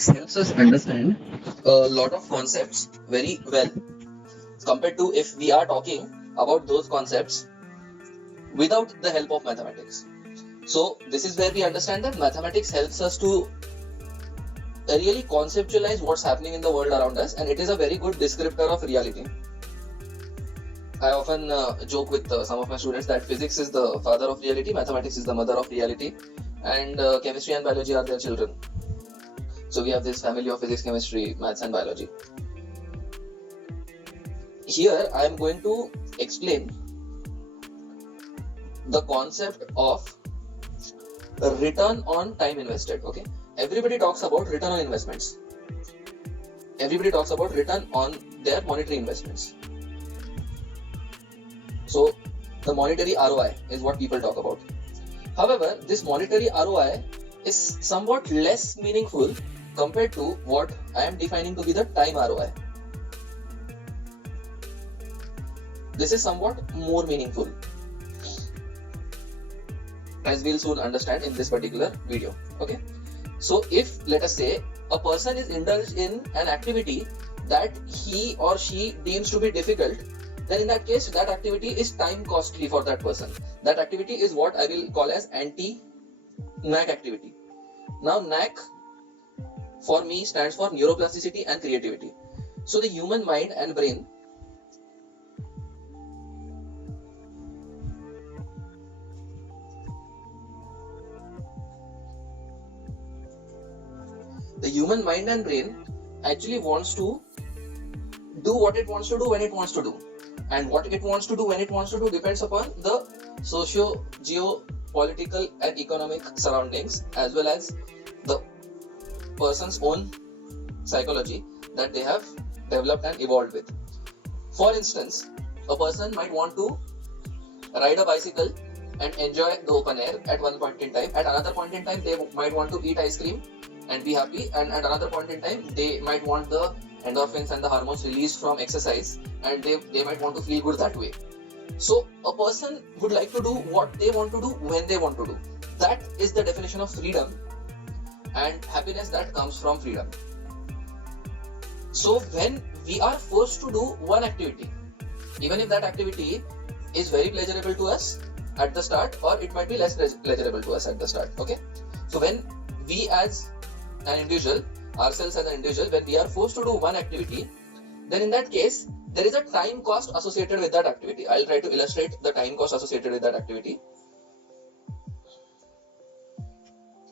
mathematics helps us understand a lot of concepts very well compared to if we are talking about those concepts without the help of mathematics. So this is where we understand that mathematics helps us to really conceptualize what's happening in the world around us, and it is a very good descriptor of reality. I often joke with some of my students that physics is the father of reality, mathematics is the mother of reality, and chemistry and biology are their children. So we have this family of physics, chemistry, maths and biology. Here I am going to explain the concept of return on time invested. Okay, everybody talks about return on investments. Everybody talks about return on their monetary investments. So the monetary ROI is what people talk about. However, this monetary ROI is somewhat less meaningful compared to what I am defining to be the time ROI. This is somewhat more meaningful, as we'll soon understand in this particular video. Okay, so if let us say a person is indulged in an activity that he or she deems to be difficult, then in that case that activity is time costly for that person. That activity is what I will call as anti-NAC activity. Now NAC for me stands for neuroplasticity and creativity. So the human mind and brain actually wants to do what it wants to do when it wants to do, and what it wants to do when it wants to do depends upon the socio-geopolitical and economic surroundings, as well as the person's own psychology that they have developed and evolved with. For instance, a person might want to ride a bicycle and enjoy the open air at one point in time. At another point in time, they might want to eat ice cream and be happy, and at another point in time, they might want the endorphins and the hormones released from exercise, and they might want to feel good that way. So a person would like to do what they want to do when they want to do. That is the definition of freedom and happiness that comes from freedom. So when we are forced to do one activity, even if that activity is very pleasurable to us at the start, or it might be less pleasurable to us at the start. Okay, so when we as an individual, ourselves as an individual, when we are forced to do one activity, then in that case there is a time cost associated with that activity. I'll try to illustrate the time cost associated with that activity.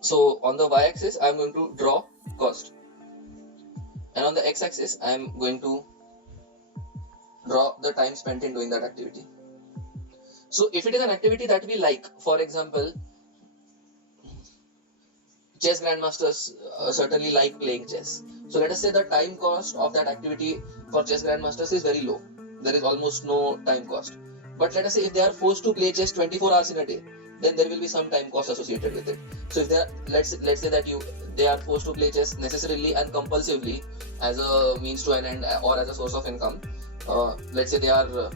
So on the y-axis I am going to draw cost, and on the x-axis I am going to draw the time spent in doing that activity. So if it is an activity that we like, for example, chess grandmasters certainly like playing chess. So let us say the time cost of that activity for chess grandmasters is very low. There is almost no time cost. But let us say if they are forced to play chess 24 hours in a day, then there will be some time cost associated with it. So if they are, let's say that they are forced to play chess necessarily and compulsively as a means to an end or as a source of income. Let's say they are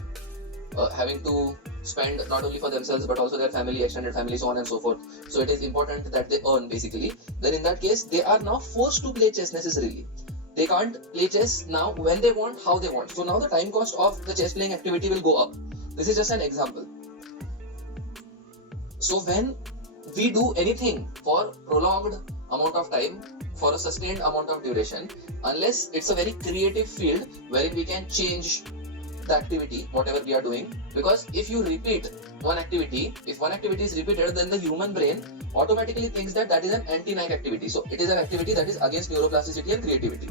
having to spend not only for themselves but also their family, extended family, so on and so forth. So it is important that they earn basically. Then in that case they are now forced to play chess necessarily. They can't play chess now when they want, how they want. So now the time cost of the chess playing activity will go up. This is just an example. So when we do anything for prolonged amount of time, for a sustained amount of duration, unless it's a very creative field wherein we can change the activity, whatever we are doing, because if you repeat one activity, if one activity is repeated, then the human brain automatically thinks that that is an anti-NAC activity. So it is an activity that is against neuroplasticity and creativity.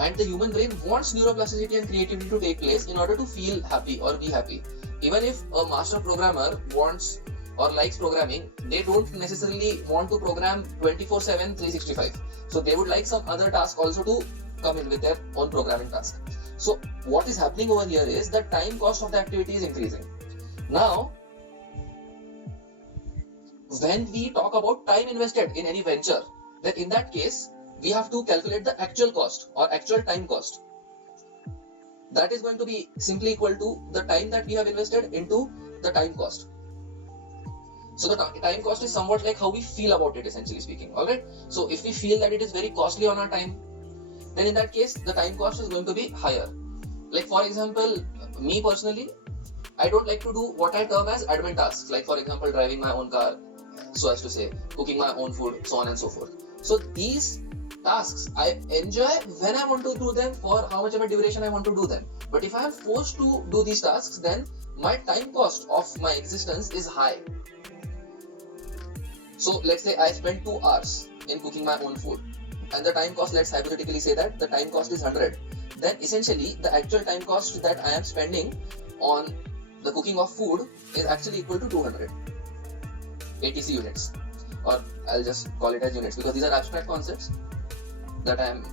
And the human brain wants neuroplasticity and creativity to take place in order to feel happy or be happy. Even if a master programmer wants or likes programming, they don't necessarily want to program 24/7, 365. So they would like some other task also to come in with their own programming task. So what is happening over here is the time cost of the activity is increasing. Now, when we talk about time invested in any venture, then in that case, we have to calculate the actual cost or actual time cost. That is going to be simply equal to the time that we have invested into the time cost. So the time cost is somewhat like how we feel about it, essentially speaking. Alright. So if we feel that it is very costly on our time, then in that case the time cost is going to be higher. Like for example, me personally, I don't like to do what I term as admin tasks, like for example driving my own car, so as to say, cooking my own food, so on and so forth. So these tasks I enjoy when I want to do them, for how much of a duration I want to do them. But if I am forced to do these tasks, then my time cost of my existence is high. So let's say I spend 2 hours in cooking my own food, and the time cost, let's hypothetically say that the time cost is 100. Then essentially the actual time cost that I am spending on the cooking of food is actually equal to 200 ATC units, or I'll just call it as units because these are abstract concepts that I am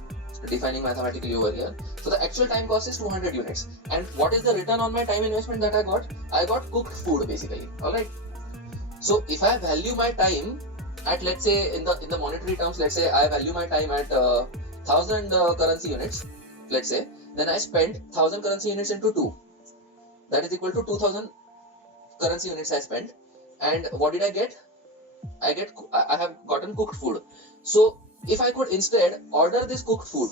defining mathematically over here. So the actual time cost is 200 units. And what is the return on my time investment that I got? I got cooked food basically. Alright. So if I value my time at, let's say in the monetary terms, let's say I value my time at 1000 currency units, let's say, then I spent 1000 currency units into 2. That is equal to 2000 currency units I spent. And what did I get? I have gotten cooked food. So if I could instead order this cooked food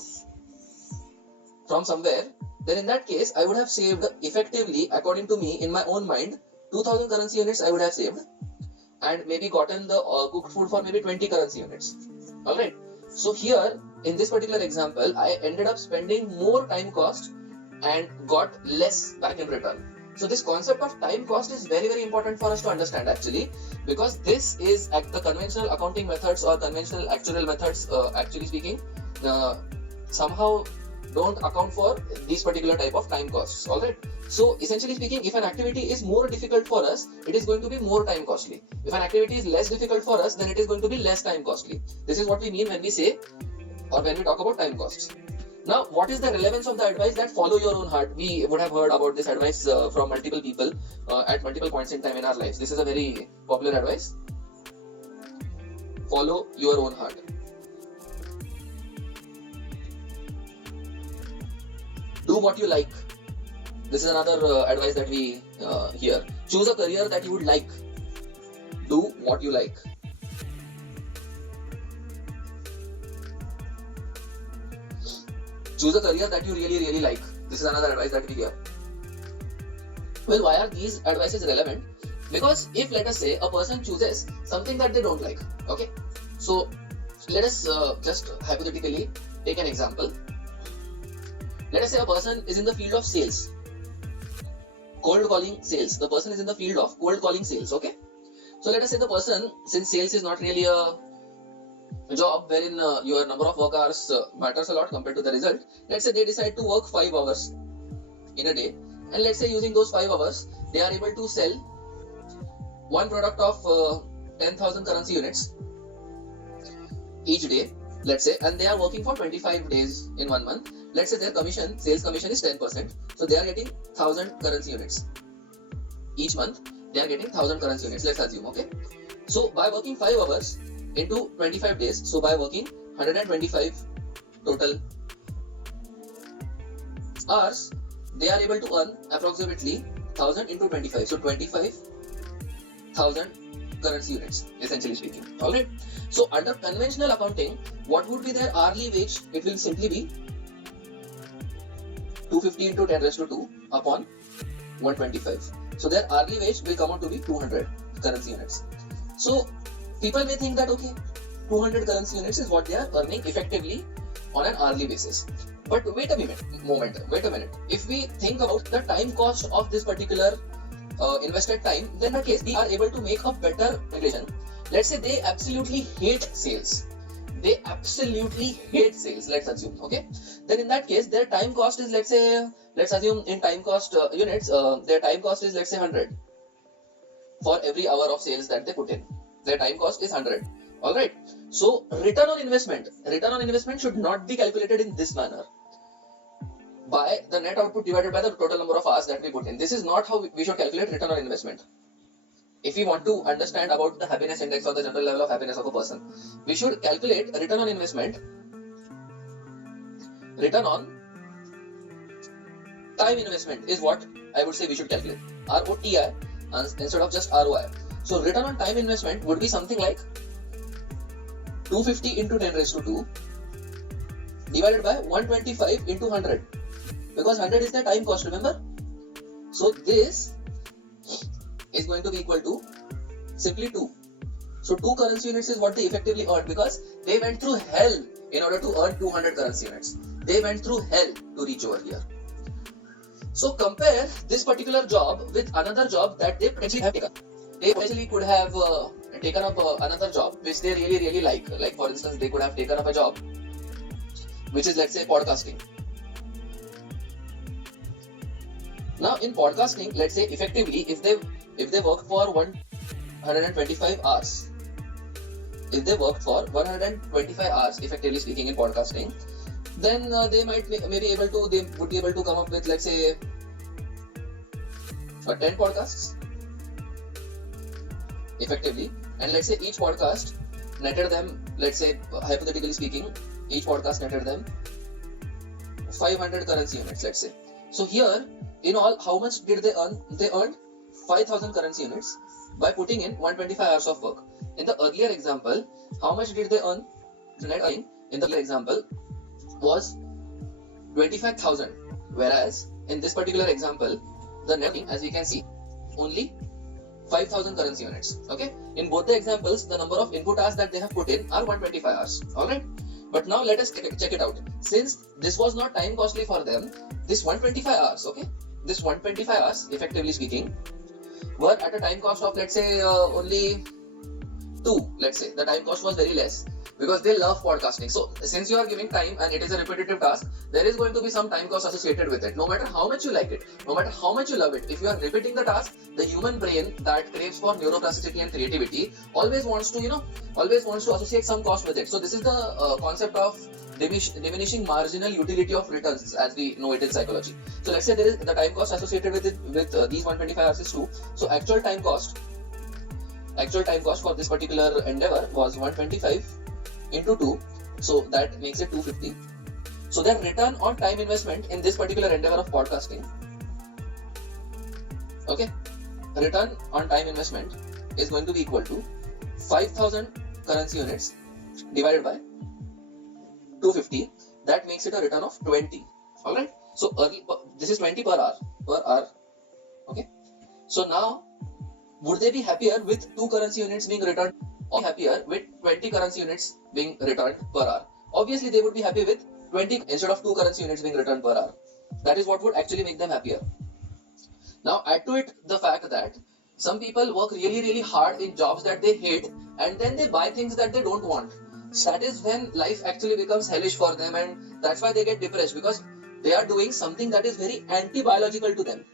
from somewhere, then in that case I would have saved effectively, according to me, in my own mind, 2000 currency units I would have saved, and maybe gotten the cooked food for maybe 20 currency units. Alright. So here in this particular example, I ended up spending more time cost and got less back in return. So this concept of time cost is very, very important for us to understand actually, because this is at the conventional accounting methods or conventional actuarial methods, actually speaking, somehow don't account for these particular type of time costs. Alright. So essentially speaking, if an activity is more difficult for us, it is going to be more time costly. If an activity is less difficult for us, then it is going to be less time costly. This is what we mean when we say, or when we talk about time costs. Now, what is the relevance of the advice that follow your own heart? We would have heard about this advice from multiple people at multiple points in time in our lives. This is a very popular advice. Follow your own heart. Do what you like. This is another advice that we hear. Choose a career that you would like. Do what you like. Choose a career that you really, really like. This is another advice that we hear. Well, why are these advices relevant? Because if, let us say, a person chooses something that they don't like, okay? So, let us just hypothetically take an example. Let us say a person is in the field of sales. Cold calling sales. The person is in the field of cold calling sales, okay? So, let us say the person, since sales is not really a job wherein your number of work hours matters a lot compared to the result. Let's say they decide to work 5 hours in a day, and let's say using those 5 hours they are able to sell one product of 10,000 currency units each day, let's say, and they are working for 25 days in 1 month. Let's say their sales commission is 10%, so they are getting 1000 currency units each month. They are getting 1000 currency units, let's assume, okay? So by working 5 hours into 25 days, so by working 125 total hours, they are able to earn approximately 1000 into 25, so 25,000 currency units, essentially speaking. Alright. So under conventional accounting, what would be their hourly wage? It will simply be 250 into 10 raised to 2 upon 125. So their hourly wage will come out to be 200 currency units. So people may think that, okay, 200 currency units is what they are earning effectively on an hourly basis. But wait a minute. If we think about the time cost of this particular invested time, then in that case we are able to make a better calculation. Let's say they absolutely hate sales. Let's assume, okay? Then in that case, their time cost is, let's assume in time cost units, their time cost is, let's say 100 for every hour of sales that they put in. Their time cost is 100. Alright. So return on investment should not be calculated in this manner, by the net output divided by the total number of hours that we put in. This is not how we should calculate return on investment. If we want to understand about the happiness index or the general level of happiness of a person, we should calculate return on investment, return on time investment is what I would say we should calculate. ROTI instead of just ROI. So return on time investment would be something like 250 into 10 raised to 2 divided by 125 into 100, because 100 is the time cost, remember? So this is going to be equal to simply 2. So 2 currency units is what they effectively earned, because they went through hell in order to earn 200 currency units. They went through hell to reach over here. So compare this particular job with another job that they potentially have taken. They potentially could have taken up another job which they really like. Like for instance, they could have taken up a job which is, let's say, podcasting. Now in podcasting, let's say effectively if they work for 125 hours, if they worked for 125 hours effectively speaking in podcasting, then they would be able to come up with, let's say, 10 podcasts effectively, and let's say each podcast netted them, let's say hypothetically speaking, each podcast netted them 500 currency units, let's say. So here in all, how much did they earn? They earned 5000 currency units by putting in 125 hours of work. In the earlier example, how much did they earn? The net earning in the earlier example was 25,000, whereas in this particular example, the net earning, as we can see, only 5,000 currency units. Okay, in both the examples, the number of input hours that they have put in are 125 hours. Alright, but now let us check it out. Since this was not time costly for them, this 125 hours, okay, this 125 hours, effectively speaking, were at a time cost of, let's say, only 2. Let's say the time cost was very less, because they love podcasting. So since you are giving time and it is a repetitive task, there is going to be some time cost associated with it. No matter how much you like it, no matter how much you love it, if you are repeating the task, the human brain that craves for neuroplasticity and creativity always wants to associate some cost with it. So this is the concept of diminishing marginal utility of returns, as we know it in psychology. So let's say there is the time cost associated with it with these 125 hours is 2. So actual time cost for this particular endeavor was 125 into 2, so that makes it 250. So their return on time investment in this particular endeavor of podcasting, okay, return on time investment is going to be equal to 5000 currency units divided by 250. That makes it a return of 20. Alright, so this is 20 per hour. Okay, so now would they be happier with 2 currency units being returned, or happier with 20 currency units being returned per hour? Obviously they would be happy with 20 instead of 2 currency units being returned per hour. That is what would actually make them happier. Now add to it the fact that some people work really hard in jobs that they hate, and then they buy things that they don't want. That is when life actually becomes hellish for them, and that's why they get depressed, because they are doing something that is very anti-biological to them.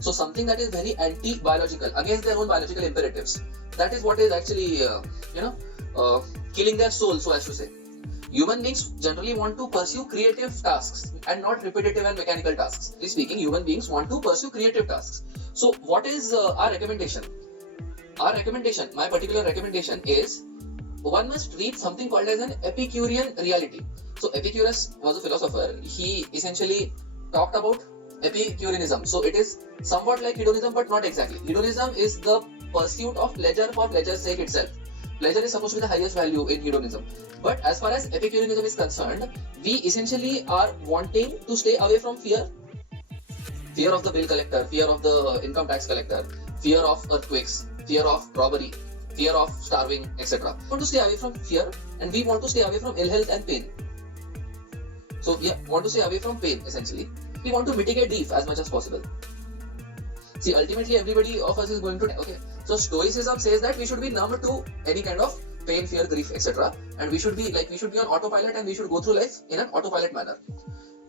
So something that is very anti-biological, against their own biological imperatives. That is what is actually, killing their soul, so as to say. Human beings generally want to pursue creative tasks and not repetitive and mechanical tasks. Speaking, human beings want to pursue creative tasks. So what is our recommendation? My particular recommendation is, one must read something called as an Epicurean reality. So Epicurus was a philosopher. He essentially talked about Epicureanism. So it is somewhat like hedonism, but not exactly. Hedonism is the pursuit of pleasure for pleasure's sake itself. Pleasure is supposed to be the highest value in hedonism. But as far as Epicureanism is concerned, we essentially are wanting to stay away from fear. Fear of the bill collector, fear of the income tax collector, fear of earthquakes, fear of robbery, fear of starving, etc. We want to stay away from fear, and we want to stay away from ill health and pain. So we want to stay away from pain, essentially. We want to mitigate grief as much as possible. See, ultimately everybody of us is going to, okay. So Stoicism says that we should be numb to any kind of pain, fear, grief, etc. And we should be on autopilot, and we should go through life in an autopilot manner.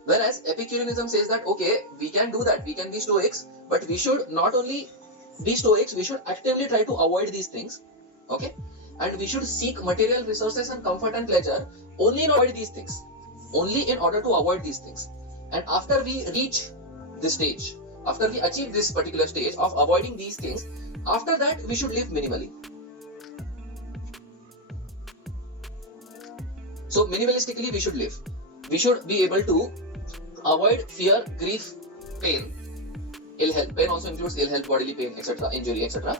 Whereas Epicureanism says that, okay, we can do that, we can be Stoics, but we should not only be Stoics, we should actively try to avoid these things, okay? And we should seek material resources and comfort and pleasure only in order to avoid these things. Only in order to avoid these things. And after we reach this stage, after we achieve this particular stage of avoiding these things, after that we should live minimally. So minimalistically we should live. We should be able to avoid fear, grief, pain, ill health. Pain also includes ill health, bodily pain, etc., injury, etc.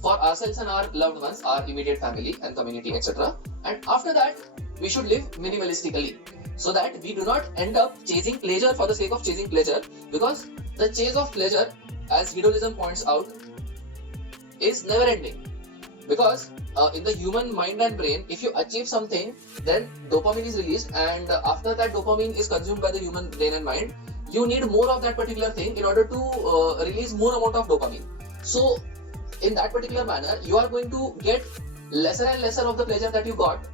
For ourselves and our loved ones, our immediate family and community, etc. And after that, we should live minimalistically, so that we do not end up chasing pleasure for the sake of chasing pleasure, because the chase of pleasure, as hedonism points out, is never ending. Because in the human mind and brain, if you achieve something, then dopamine is released, and after that dopamine is consumed by the human brain and mind, you need more of that particular thing in order to release more amount of dopamine. So in that particular manner, you are going to get lesser and lesser of the pleasure that you got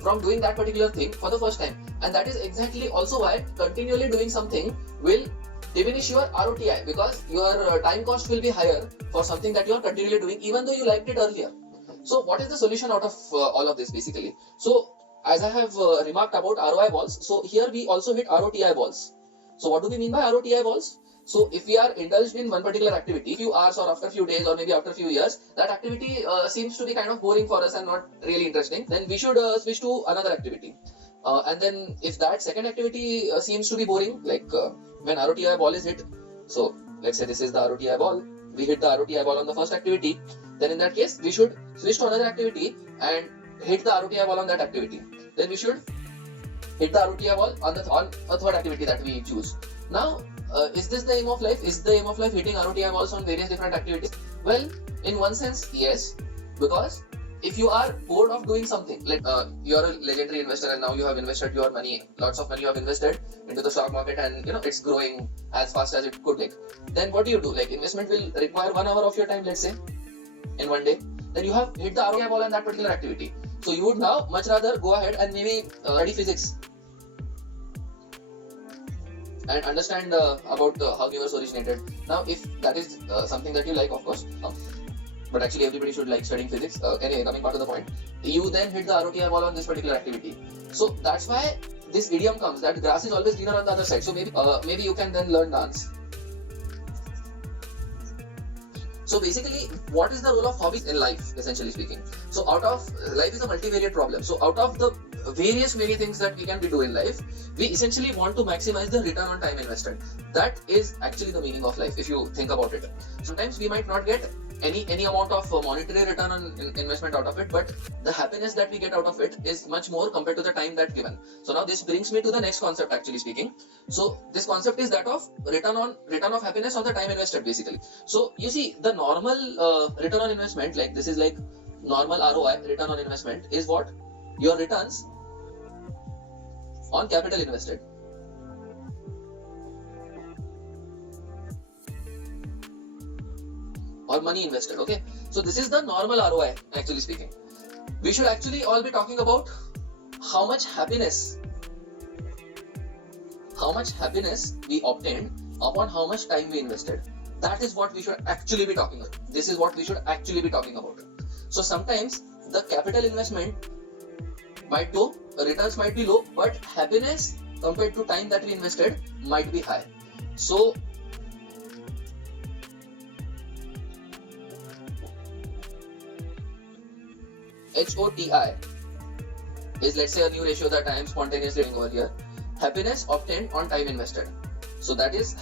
from doing that particular thing for the first time. And that is exactly also why continually doing something will diminish your ROTI, because your time cost will be higher for something that you are continually doing, even though you liked it earlier. So what is the solution out of all of this basically? So as I have remarked about ROI balls, so here we also hit ROTI balls. So what do we mean by ROTI balls? So if we are indulged in one particular activity, few hours or after few days or maybe after few years, that activity seems to be kind of boring for us and not really interesting, then we should switch to another activity. And then if that second activity seems to be boring, like when ROTI ball is hit, so let's say this is the ROTI ball, we hit the ROTI ball on the first activity, then in that case we should switch to another activity and hit the ROTI ball on that activity. Then we should hit the ROTI ball on a third activity that we choose. Now, is this the aim of life? Is the aim of life hitting ROTI balls on various different activities? Well, in one sense, yes, because if you are bored of doing something, like you are a legendary investor and now you have invested your money, lots of money you have invested into the stock market, and it's growing as fast as it could, like, then what do you do? Like, investment will require 1 hour of your time, let's say, in one day. Then you have hit the ROTI ball on that particular activity. So you would now much rather go ahead and maybe study physics and understand about how the universe originated. Now, if that is something that you like, of course, but actually everybody should like studying physics. Anyway, coming back to the point, you then hit the ROTI ball on this particular activity. So that's why this idiom comes that grass is always greener on the other side. So maybe you can then learn dance. So basically, what is the role of hobbies in life, essentially speaking? So life is a multivariate problem. So out of the various things that we can do in life, we essentially want to maximize the return on time invested. That is actually the meaning of life, if you think about it. Sometimes we might not get any amount of monetary return on investment out of it, but the happiness that we get out of it is much more compared to the time that given. So now this brings me to the next concept, actually speaking. So this concept is that of return of happiness on the time invested, basically. So you see, the normal return on investment, like this is like normal ROI, return on investment, is what? Your returns on capital invested. Or money invested, okay? So this is the normal ROI, actually speaking. We should actually all be talking about how much happiness we obtained upon how much time we invested. That is what we should actually be talking about. This is what we should actually be talking about. So sometimes the capital investment might low, returns might be low, but happiness compared to time that we invested might be high. So HOTI is, let's say, a new ratio that I am spontaneously doing over here. Happiness obtained on time invested. So that is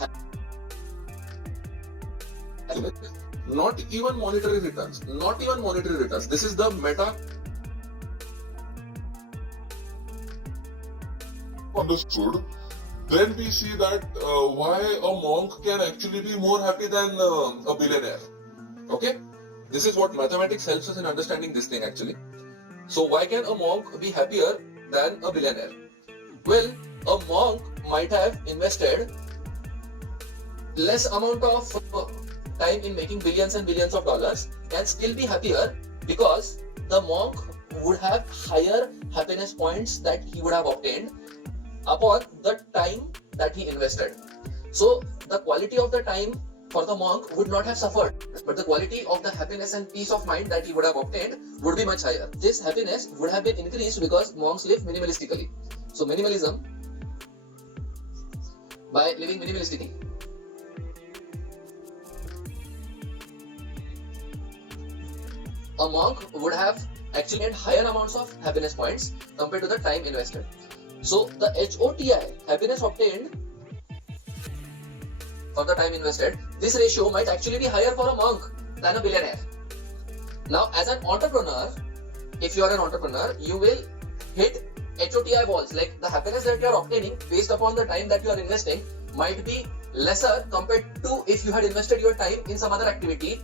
not even monetary returns. This is the meta understood. Then we see that why a monk can actually be more happy than a billionaire. Okay? This is what mathematics helps us in understanding this thing, actually. So why can a monk be happier than a billionaire? Well, a monk might have invested less amount of time in making billions and billions of dollars, and still be happier, because the monk would have higher happiness points that he would have obtained upon the time that he invested. So the quality of the time for the monk would not have suffered, but the quality of the happiness and peace of mind that he would have obtained would be much higher. This happiness would have been increased because monks live minimalistically. So minimalism, by living minimalistically, a monk would have actually had higher amounts of happiness points compared to the time invested. So the HOTI, happiness obtained for the time invested, this ratio might actually be higher for a monk than a billionaire. Now, as an entrepreneur, if you are an entrepreneur, you will hit HOTI walls. Like the happiness that you are obtaining based upon the time that you are investing might be lesser compared to if you had invested your time in some other activity,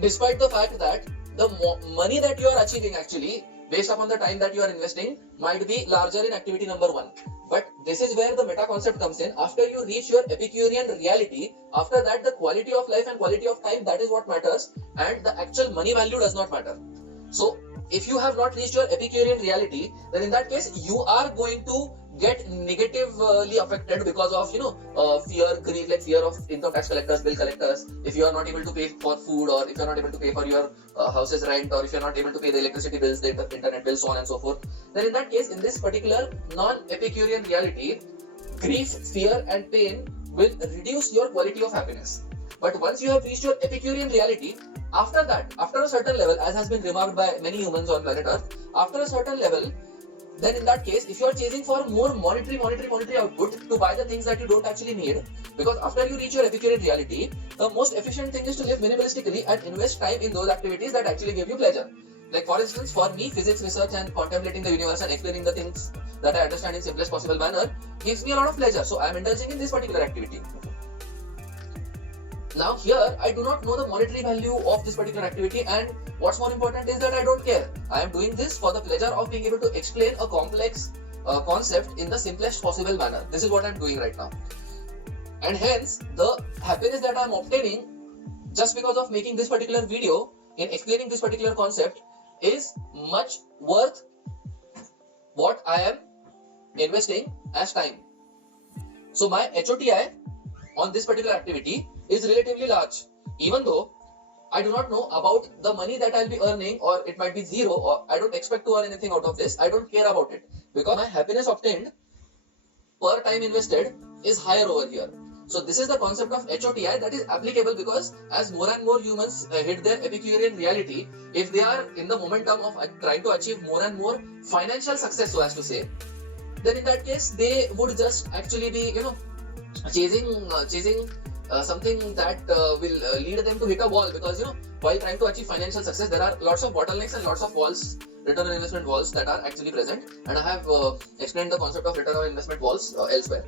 despite the fact that the money that you are achieving actually based upon the time that you are investing might be larger in activity number 1. But this is where the meta concept comes in. After you reach your Epicurean reality, after that the quality of life and quality of time, that is what matters, and the actual money value does not matter. So if you have not reached your Epicurean reality, then in that case you are going to get negatively affected because of fear, grief, like fear of income tax collectors, bill collectors. If you are not able to pay for food, or if you are not able to pay for your house's rent, or if you are not able to pay the electricity bills, the internet bills, so on and so forth, then in that case, in this particular non-Epicurean reality, grief, fear and pain will reduce your quality of happiness. But once you have reached your Epicurean reality, after that, after a certain level, as has been remarked by many humans on planet Earth, after a certain level, then in that case, if you are chasing for more monetary output to buy the things that you don't actually need, because after you reach your Epicurean reality, the most efficient thing is to live minimalistically and invest time in those activities that actually give you pleasure. Like for instance, for me, physics research and contemplating the universe and explaining the things that I understand in simplest possible manner gives me a lot of pleasure. So I am indulging in this particular activity. Now here, I do not know the monetary value of this particular activity, and what's more important is that I don't care. I am doing this for the pleasure of being able to explain a complex concept in the simplest possible manner. This is what I'm doing right now. And hence, the happiness that I'm obtaining just because of making this particular video in explaining this particular concept is much worth what I am investing as time. So my HOTI on this particular activity is relatively large, even though I do not know about the money that I'll be earning, or it might be zero, or I don't expect to earn anything out of this. I don't care about it because my happiness obtained per time invested is higher over here. So this is the concept of HOTI that is applicable, because as more and more humans hit their Epicurean reality, if they are in the momentum of trying to achieve more and more financial success, so as to say, then in that case they would just actually be chasing something that will lead them to hit a wall, because while trying to achieve financial success, there are lots of bottlenecks and lots of walls, return on investment walls, that are actually present, and I have explained the concept of return on investment walls elsewhere,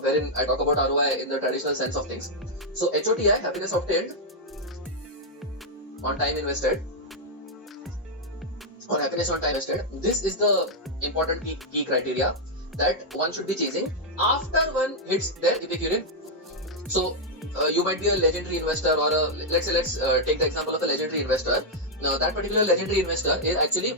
wherein I talk about ROI in the traditional sense of things. So HOTI, happiness obtained on time invested, or happiness on time invested, this is the important key criteria that one should be chasing after one hits their Epicurean. So you might be a legendary investor, or let's take the example of a legendary investor. Now that particular legendary investor is actually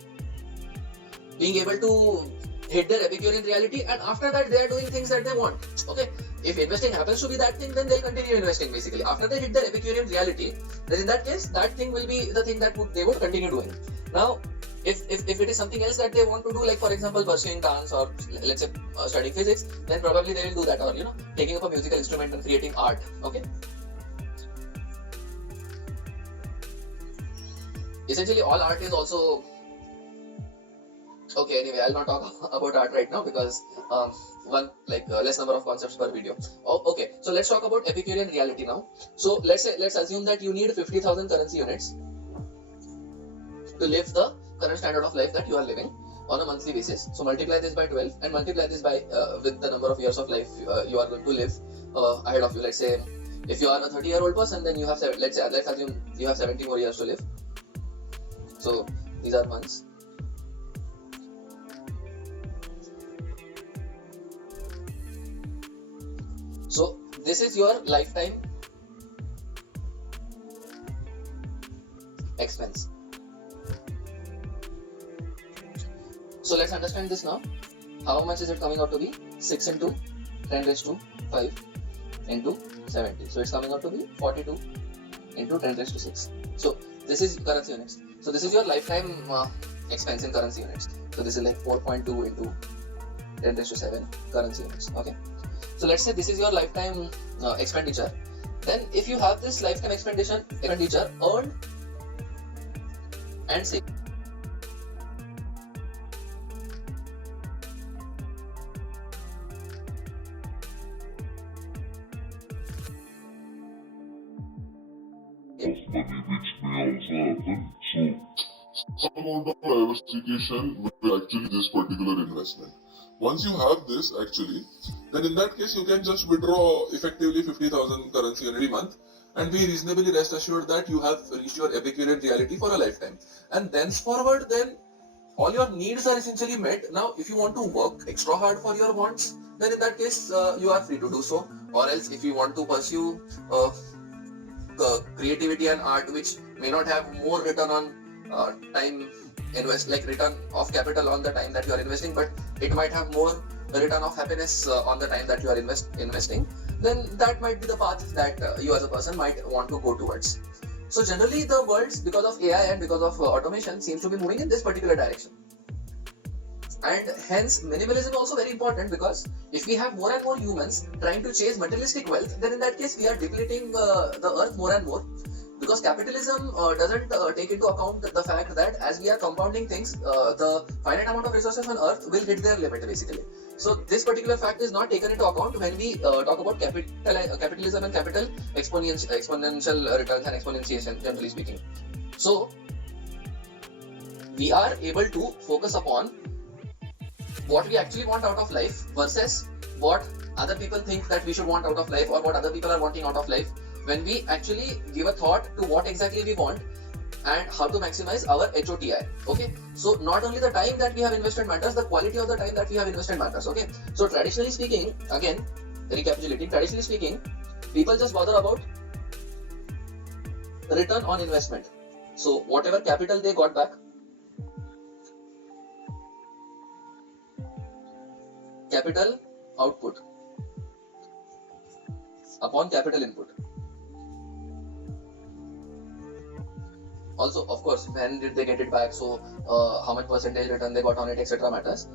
being able to hit their Epicurean reality, and after that they are doing things that they want. Okay, if investing happens to be that thing, then they'll continue investing basically. After they hit their Epicurean reality, then in that case, that thing will be the thing that they would continue doing. Now, if it is something else that they want to do, like for example pursuing dance, or let's say studying physics, then probably they will do that, or taking up a musical instrument and creating art. Okay, essentially all art is also okay. Anyway, I'll not talk about art right now, because less number of concepts per video. Okay, so let's talk about Epicurean reality now. So let's assume that you need 50,000 currency units to live the current standard of life that you are living on a monthly basis. So multiply this by 12 and multiply this by with the number of years of life you are going to live ahead of you. Let's say if you are a 30-year-old person, then you have let's assume you have 70 more years to live. So these are months. So this is your lifetime expense. So let's understand this now. How much is it coming out to be? 6 into 10 raised to 5 into 70. So it's coming out to be 42 into 10 raised to 6. So this is currency units. So this is your lifetime expense in currency units. So this is like 4.2 into 10 raised to 7 currency units. Okay. So let's say this is your lifetime expenditure. Then if you have this lifetime expenditure earned and saved, of money, which may also happen. So, some amount of diversification will actually this particular investment. Once you have this, actually, then in that case you can just withdraw effectively 50,000 currency every month and be reasonably rest assured that you have reached your Epicurean reality for a lifetime. And thenceforward, then all your needs are essentially met. Now, if you want to work extra hard for your wants, then in that case you are free to do so. Or else, if you want to pursue creativity and art, which may not have more return on time like return of capital on the time that you are investing, but it might have more return of happiness on the time that you are investing, then that might be the path that you as a person might want to go towards. So generally the world, because of AI and because of automation, seems to be moving in this particular direction. And hence minimalism also very important, because if we have more and more humans trying to chase materialistic wealth, then in that case we are depleting the earth more and more, because capitalism doesn't take into account the fact that as we are compounding things, the finite amount of resources on earth will hit their limit basically. So this particular fact is not taken into account when we talk about capitalism and capital exponential returns and exponentiation, generally speaking. So we are able to focus upon what we actually want out of life versus what other people think that we should want out of life, or what other people are wanting out of life, when we actually give a thought to what exactly we want and how to maximize our HOTI. Okay, so not only the time that we have invested matters, the quality of the time that we have invested matters. Okay, so traditionally speaking, again recapitulating, traditionally speaking, people just bother about return on investment. So whatever capital they got back, capital output upon capital input. Also, of course, when did they get it back? So, how much percentage return they got on it, etc. matters.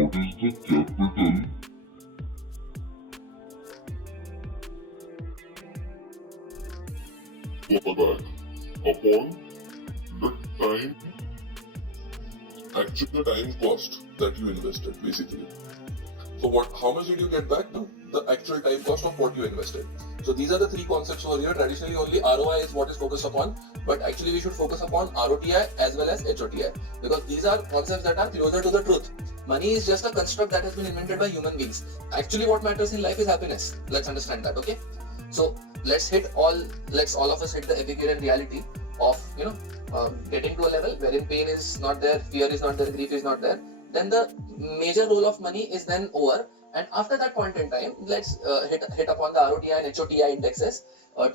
what is the capital back upon the time, Actually, the time cost that you invested, basically. So how much did you get back? No, the actual time cost of what you invested. So these are the three concepts over here. Traditionally, only ROI is what is focused upon, but actually we should focus upon ROTI as well as HOTI, because these are concepts that are closer to the truth. Money is just a construct that has been invented by human beings. Actually, what matters in life is happiness. Let's understand that, okay? So let's all of us hit the Epicurean reality of getting to a level wherein pain is not there, fear is not there, grief is not there. Then the major role of money is then over, and after that point in time, let's hit upon the ROTI and HOTI indexes want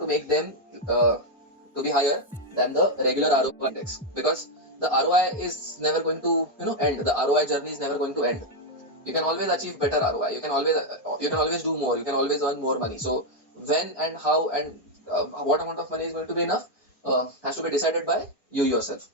to make them to be higher than the regular ROI index, because the ROI is never going to end. The ROI journey is never going to end. You can always achieve better ROI. You can always do more. You can always earn more money. So when and how and what amount of money is going to be enough has to be decided by you yourself.